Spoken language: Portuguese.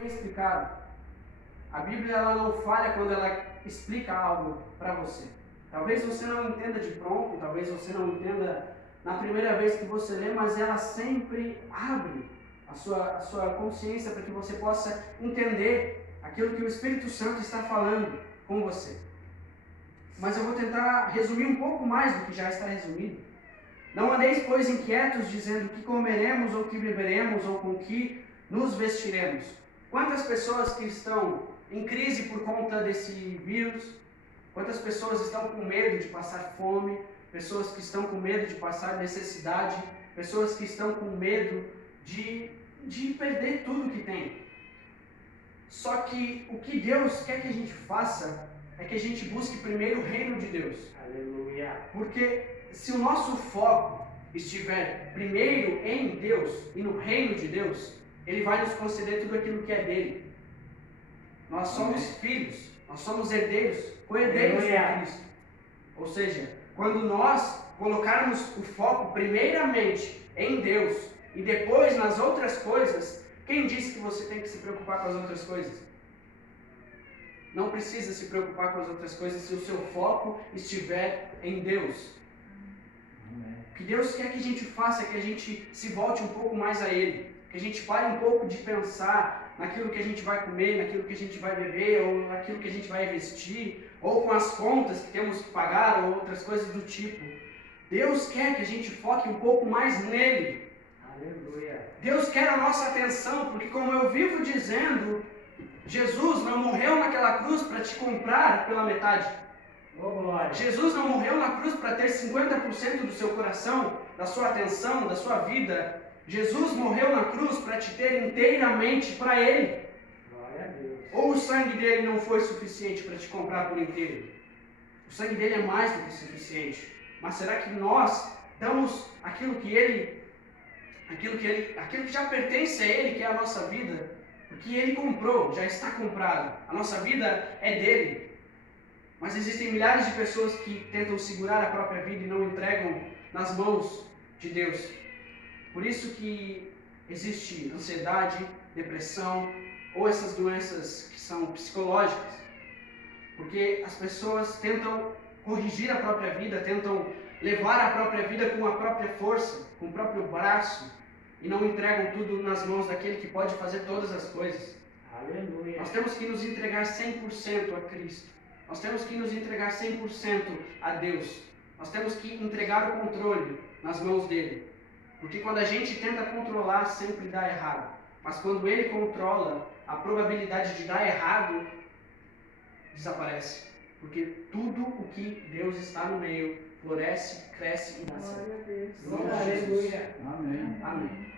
bem explicado. A Bíblia ela não falha quando ela explica algo para você. Talvez você não entenda de pronto, talvez você não entenda na primeira vez que você lê, mas ela sempre abre a sua consciência para que você possa entender aquilo que o Espírito Santo está falando com você. Mas eu vou tentar resumir um pouco mais do que já está resumido. Não andeis, pois, inquietos, dizendo que comeremos, ou que beberemos, ou com que nos vestiremos. Quantas pessoas que estão em crise por conta desse vírus, quantas pessoas estão com medo de passar fome, pessoas que estão com medo de passar necessidade, pessoas que estão com medo de perder tudo que tem. Só que o que Deus quer que a gente faça é que a gente busque primeiro o reino de Deus. Aleluia. Porque se o nosso foco estiver primeiro em Deus e no reino de Deus, Ele vai nos conceder tudo aquilo que é dele. Nós somos filhos, nós somos herdeiros, co-herdeiros de Cristo. Ou seja, quando nós colocarmos o foco primeiramente em Deus e depois nas outras coisas, quem disse que você tem que se preocupar com as outras coisas? Não precisa se preocupar com as outras coisas se o seu foco estiver em Deus. O que Deus quer que a gente faça é que a gente se volte um pouco mais a Ele. Que a gente pare um pouco de pensar naquilo que a gente vai comer, naquilo que a gente vai beber, ou naquilo que a gente vai vestir, ou com as contas que temos que pagar, ou outras coisas do tipo. Deus quer que a gente foque um pouco mais nele. Aleluia. Deus quer a nossa atenção, porque como eu vivo dizendo, Jesus não morreu naquela cruz para te comprar pela metade. Oh, glória. Jesus não morreu na cruz para ter 50% do seu coração, da sua atenção, da sua vida. Jesus morreu na cruz para te ter inteiramente para Ele. Glória a Deus. Ou o sangue dele não foi suficiente para te comprar por inteiro? O sangue dele é mais do que suficiente. Mas será que nós damos aquilo que já pertence a Ele, que é a nossa vida, porque Ele comprou, já está comprado. A nossa vida é dele. Mas existem milhares de pessoas que tentam segurar a própria vida e não entregam nas mãos de Deus. Por isso que existe ansiedade, depressão ou essas doenças que são psicológicas. Porque as pessoas tentam corrigir a própria vida, tentam levar a própria vida com a própria força, com o próprio braço, e não entregam tudo nas mãos daquele que pode fazer todas as coisas. Aleluia. Nós temos que nos entregar 100% a Cristo. Nós temos que nos entregar 100% a Deus. Nós temos que entregar o controle nas mãos dele. Porque quando a gente tenta controlar, sempre dá errado. Mas quando ele controla, a probabilidade de dar errado desaparece. Porque tudo o que Deus está no meio floresce, cresce e nasce. Glória a Deus. Aleluia. Amém. Amém.